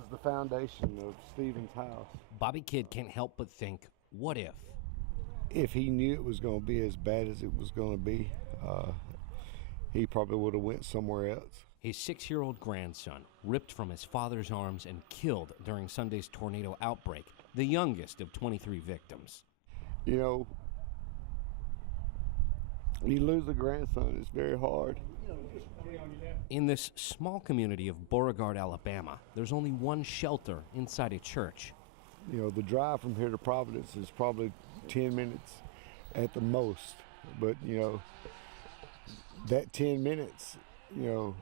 is the foundation of Stephen's house. Bobby Kidd can't help but think, what if? If he knew it was going to be as bad as it was going to be, he probably would have went somewhere else. His 6-year-old grandson, ripped from his father's arms and killed during Sunday's tornado outbreak, the youngest of 23 victims. You know, you lose a grandson, it's very hard. In this small community of Beauregard, Alabama, there's only one shelter inside a church. You know, the drive from here to Providence is probably 10 minutes at the most. But, you know, that 10 minutes, you know,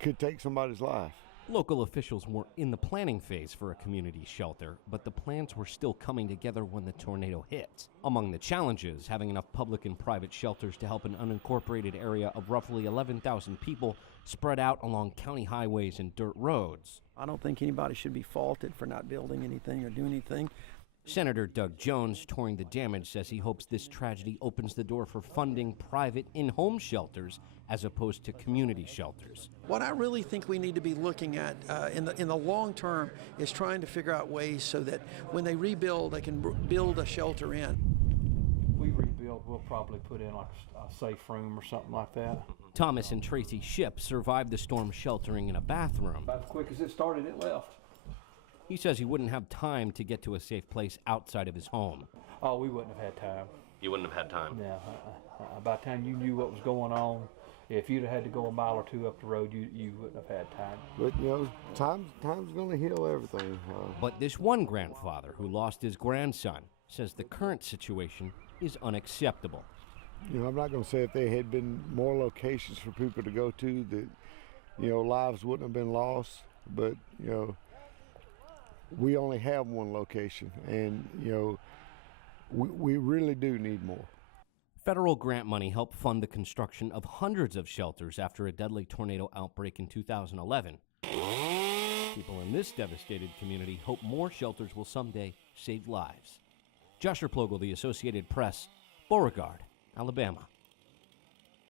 could take somebody's life. Local officials were in the planning phase for a community shelter, but the plans were still coming together when the tornado hit. Among the challenges, having enough public and private shelters to help an unincorporated area of roughly 11,000 people spread out along county highways and dirt roads. I don't think anybody should be faulted for not building anything or doing anything. Senator Doug Jones, touring the damage, says he hopes this tragedy opens the door for funding private in-home shelters as opposed to community shelters. What I really think we need to be looking at in the long term is trying to figure out ways so that when they rebuild, they can build a shelter in. We rebuild, we'll probably put in like a safe room or something like that. Thomas and Tracy Shipp survived the storm sheltering in a bathroom. About as quick as it started, it left. He says he wouldn't have time to get to a safe place outside of his home. Oh, we wouldn't have had time. You wouldn't have had time? No. By the time you knew what was going on, if you'd have had to go a mile or two up the road, you wouldn't have had time. But, you know, time's going to heal everything. But this one grandfather who lost his grandson says the current situation is unacceptable. You know, I'm not going to say if there had been more locations for people to go to that, you know, lives wouldn't have been lost. But, you know, we only have one location, and, you know, we really do need more. Federal grant money helped fund the construction of hundreds of shelters after a deadly tornado outbreak in 2011. People in this devastated community hope more shelters will someday save lives. Joshua Plogel, The Associated Press, Beauregard, Alabama.